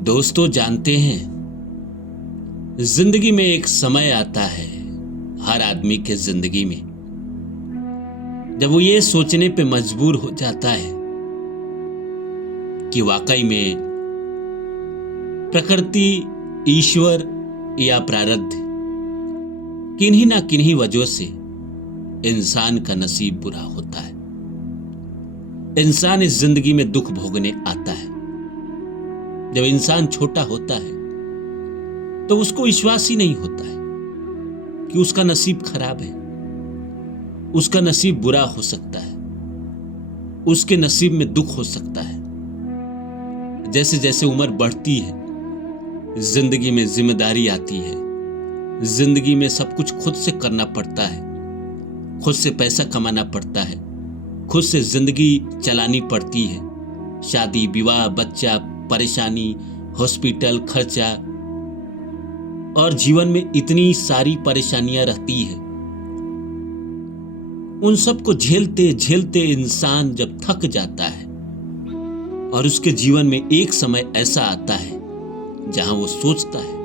दोस्तों, जानते हैं जिंदगी में एक समय आता है हर आदमी के जिंदगी में जब वो ये सोचने पे मजबूर हो जाता है कि वाकई में प्रकृति, ईश्वर या प्रारब्ध किन्हीं ना किन्हीं वजहों से इंसान का नसीब बुरा होता है। इंसान इस जिंदगी में दुख भोगने आता है। जब इंसान छोटा होता है तो उसको विश्वास ही नहीं होता है कि उसका नसीब खराब है, उसका नसीब बुरा हो सकता है, उसके नसीब में दुख हो सकता है। जैसे जैसे उम्र बढ़ती है, जिंदगी में जिम्मेदारी आती है, जिंदगी में सब कुछ खुद से करना पड़ता है, खुद से पैसा कमाना पड़ता है, खुद से जिंदगी चलानी पड़ती है। शादी, विवाह, बच्चा, परेशानी, हॉस्पिटल खर्चा और जीवन में इतनी सारी परेशानियां रहती है। उन सब को झेलते झेलते इंसान जब थक जाता है और उसके जीवन में एक समय ऐसा आता है जहां वो सोचता है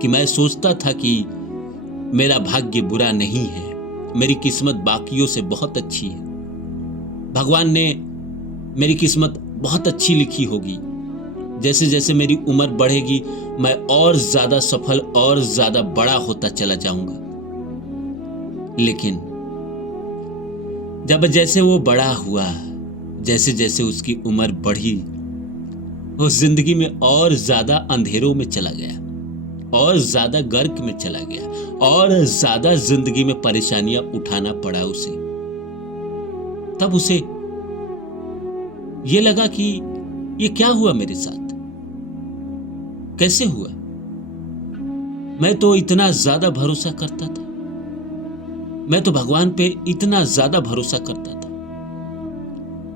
कि मैं सोचता था कि मेरा भाग्य बुरा नहीं है, मेरी किस्मत बाकियों से बहुत अच्छी है, भगवान ने मेरी किस्मत बहुत अच्छी लिखी होगी। जैसे जैसे मेरी उम्र बढ़ेगी मैं और ज्यादा सफल और ज्यादा बड़ा होता चला जाऊंगा। लेकिन जब जैसे वो बड़ा हुआ, जैसे जैसे उसकी उम्र बढ़ी, वो जिंदगी में और ज्यादा अंधेरों में चला गया और ज्यादा गर्क में चला गया और ज्यादा जिंदगी में परेशानियां उठाना पड़ा उसे। तब उसे ये लगा कि ये क्या हुआ मेरे साथ, कैसे हुआ? मैं तो इतना ज्यादा भरोसा करता था, मैं तो भगवान पे इतना ज्यादा भरोसा करता था,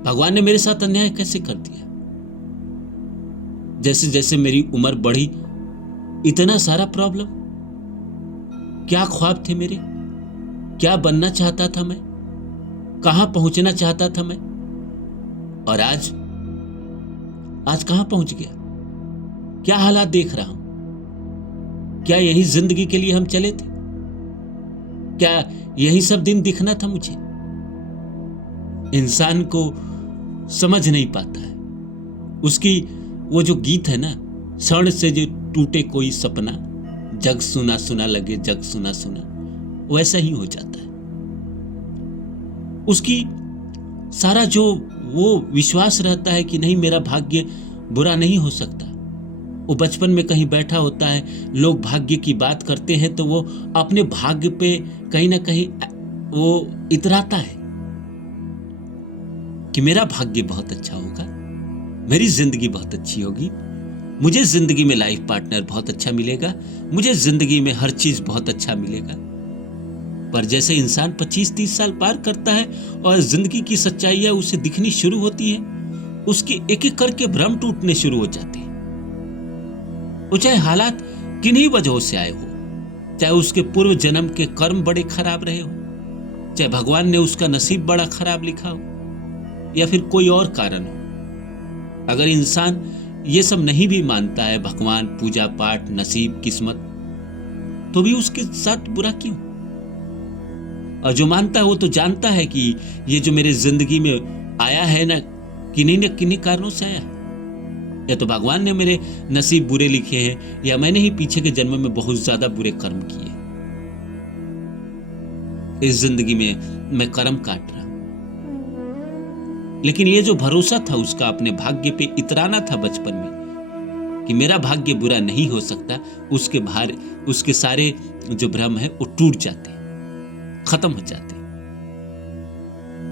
भगवान ने मेरे साथ अन्याय कैसे कर दिया? जैसे जैसे मेरी उम्र बढ़ी, इतना सारा प्रॉब्लम। क्या ख्वाब थे मेरे, क्या बनना चाहता था मैं, कहां पहुंचना चाहता था मैं, और आज कहां पहुंच गया? क्या हालात देख रहा हूं? क्या यही जिंदगी के लिए हम चले थे? क्या यही सब दिन दिखना था मुझे? इंसान को समझ नहीं पाता है। उसकी वो जो गीत है ना, क्षण से जो टूटे कोई सपना, जग सुना सुना लगे जग सुना सुना, वैसा ही हो जाता है। उसकी सारा जो वो विश्वास रहता है कि नहीं, मेरा भाग्य बुरा नहीं हो सकता। वो बचपन में कहीं बैठा होता है, लोग भाग्य की बात करते हैं तो वो अपने भाग्य पे कहीं ना कहीं वो इतराता है कि मेरा भाग्य बहुत अच्छा होगा, मेरी जिंदगी बहुत अच्छी होगी, मुझे जिंदगी में लाइफ पार्टनर बहुत अच्छा मिलेगा, मुझे जिंदगी में हर चीज बहुत अच्छा मिलेगा। पर जैसे इंसान 25-30 साल पार करता है और जिंदगी की सच्चाइयां उसे दिखनी शुरू होती है, उसके एक एक करके भ्रम टूटने शुरू हो जाते हैं। वो चाहे हालात किन्हीं वजहों से आए हो, चाहे उसके पूर्व जन्म के कर्म बड़े खराब रहे हो, चाहे भगवान ने उसका नसीब बड़ा खराब लिखा हो, या फिर कोई और कारण हो। अगर इंसान ये सब नहीं भी मानता है, भगवान, पूजा पाठ, नसीब, किस्मत, तो भी उसके साथ बुरा क्यों? और जो मानता है वो तो जानता है कि ये जो मेरे जिंदगी में आया है ना किन्हीं कारणों से आया है। या तो भगवान ने मेरे नसीब बुरे लिखे हैं, या मैंने ही पीछे के जन्म में बहुत ज्यादा बुरे कर्म किए। इस जिंदगी में मैं कर्म काट रहा। लेकिन ये जो भरोसा था उसका अपने भाग्य पे इतराना था बचपन में कि मेरा भाग्य बुरा नहीं हो सकता, उसके सारे जो भ्रम है वो टूट जाते, खत्म हो जाते।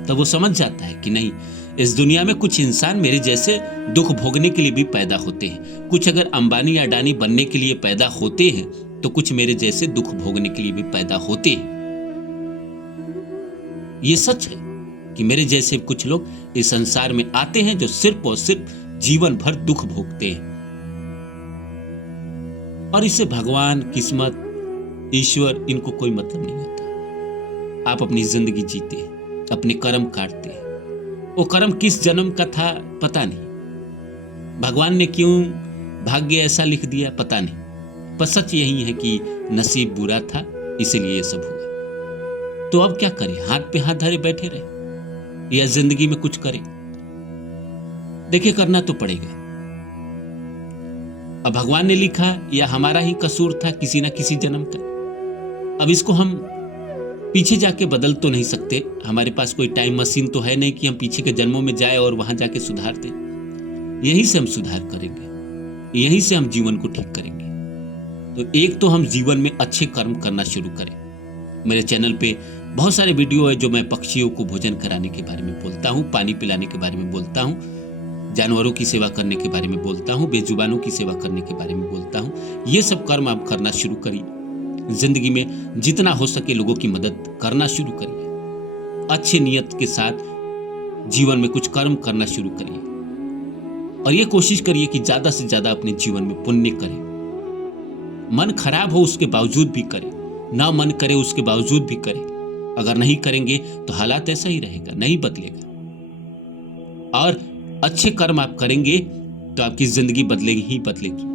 तब वो समझ जाता है कि नहीं, इस दुनिया में कुछ इंसान मेरे जैसे दुख भोगने के लिए भी पैदा होते हैं। कुछ अगर अंबानी या अडानी बनने के लिए पैदा होते हैं तो कुछ मेरे जैसे दुख भोगने के लिए भी पैदा होते हैं। ये सच है कि मेरे जैसे कुछ लोग इस संसार में आते हैं जो सिर्फ और सिर्फ जीवन भर दुख भोगते हैं, और इससे भगवान, किस्मत, ईश्वर, इनको कोई मतलब नहीं होता। आप अपनी जिंदगी जीते हैं, अपने कर्म काटते हैं। वो कर्म किस जन्म का था पता नहीं, भगवान ने क्यों भाग्य ऐसा लिख दिया पता नहीं, पर सच यही है कि नसीब बुरा था, इसलिए ये सब हुआ। तो अब क्या करें, हाथ पे हाथ धरे बैठे रहे या जिंदगी में कुछ करें? देखिए, करना तो पड़ेगा। अब भगवान ने लिखा या हमारा ही कसूर था किसी ना किसी जन्म का। अब इसको हम पीछे जाके बदल तो नहीं सकते, हमारे पास कोई टाइम मशीन तो है नहीं कि हम पीछे के जन्मों में जाए और वहां जाके सुधार दें। यहीं से हम सुधार करेंगे, यहीं से हम जीवन को ठीक करेंगे। तो एक तो हम जीवन में अच्छे कर्म करना शुरू करें। मेरे चैनल पे बहुत सारे वीडियो है जो मैं पक्षियों को भोजन कराने के बारे में बोलता हूँ, पानी पिलाने के बारे में बोलता हूँ, जानवरों की सेवा करने के बारे में बोलता हूँ, बेजुबानों की सेवा करने के बारे में बोलता हूँ। ये सब कर्म आप करना शुरू करिए। जिंदगी में जितना हो सके लोगों की मदद करना शुरू करिए। अच्छे नियत के साथ जीवन में कुछ कर्म करना शुरू करिए और ये कोशिश करिए कि ज्यादा से ज्यादा अपने जीवन में पुण्य करें। मन खराब हो उसके बावजूद भी करें, ना मन करे उसके बावजूद भी करें। अगर नहीं करेंगे तो हालात ऐसा ही रहेगा, नहीं बदलेगा। और अच्छे कर्म आप करेंगे तो आपकी जिंदगी बदलेगी ही बदलेगी।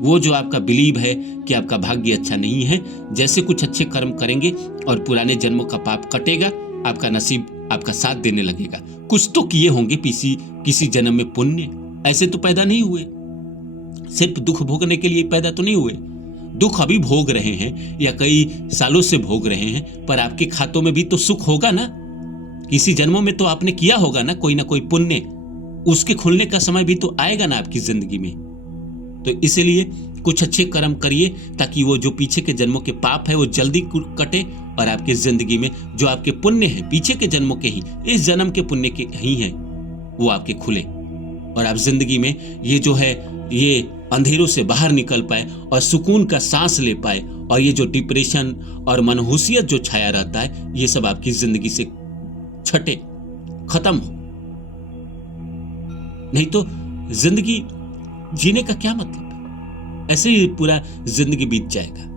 वो जो आपका बिलीव है कि आपका भाग्य अच्छा नहीं है, जैसे कुछ अच्छे कर्म करेंगे और पुराने जन्मों का पाप कटेगा, आपका नसीब आपका साथ देने लगेगा। कुछ तो किए होंगे किसी जन्म में पुण्य, ऐसे तो पैदा नहीं हुए, सिर्फ दुख भोगने के लिए पैदा तो नहीं हुए। दुख अभी भोग रहे हैं या कई सालों से भोग रहे हैं, पर आपके खातों में भी तो सुख होगा ना। किसी जन्मों में तो आपने किया होगा ना कोई पुण्य, उसके खुलने का समय भी तो आएगा ना आपकी जिंदगी में। तो इसलिए कुछ अच्छे कर्म करिए ताकि वो जो पीछे के जन्मों के पाप है वो जल्दी कटे और आपकी जिंदगी में जो आपके पुण्य है पीछे के जन्मों के ही, इस जन्म के पुण्य के ही हैं, वो आपके खुले और आप जिंदगी में ये जो है ये अंधेरों से बाहर निकल पाए और सुकून का सांस ले पाए। और ये जो डिप्रेशन और मनहूसियत जो छाया रहता है, ये सब आपकी जिंदगी से छटे, खत्म हो। नहीं तो जिंदगी जीने का क्या मतलब, ऐसे ही पूरा जिंदगी बीत जाएगा।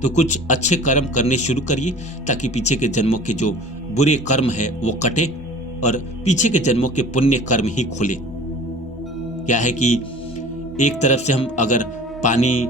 तो कुछ अच्छे कर्म करने शुरू करिए ताकि पीछे के जन्मों के जो बुरे कर्म है वो कटे और पीछे के जन्मों के पुण्य कर्म ही खुले। क्या है कि एक तरफ से हम अगर पानी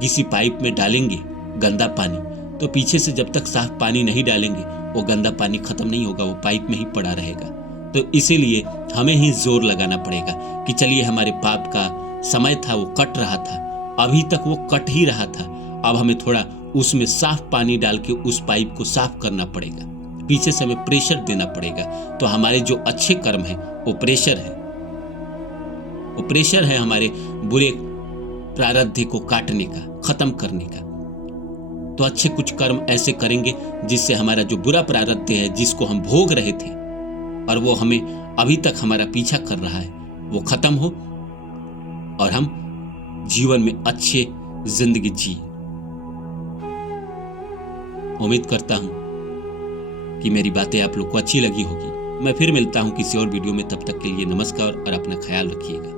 किसी पाइप में डालेंगे, गंदा पानी, तो पीछे से जब तक साफ पानी नहीं डालेंगे वो गंदा पानी खत्म नहीं होगा, वो पाइप में ही पड़ा रहेगा। तो इसीलिए हमें ही जोर लगाना पड़ेगा कि चलिए, हमारे पाप का समय था वो कट रहा था, अभी तक वो कट ही रहा था, अब हमें थोड़ा उसमें साफ पानी डाल के उस पाइप को साफ करना पड़ेगा, पीछे से हमें प्रेशर देना पड़ेगा। तो हमारे जो अच्छे कर्म है वो प्रेशर है, वो प्रेशर है हमारे बुरे प्रारब्ध को काटने का, खत्म करने का। तो अच्छे कुछ कर्म ऐसे करेंगे जिससे हमारा जो बुरा प्रारब्ध है, जिसको हम भोग रहे थे और वो हमें अभी तक हमारा पीछा कर रहा है, वो खत्म हो और हम जीवन में अच्छे जिंदगी जी। उम्मीद करता हूं कि मेरी बातें आप लोग को अच्छी लगी होगी। मैं फिर मिलता हूं किसी और वीडियो में, तब तक के लिए नमस्कार और अपना ख्याल रखिएगा।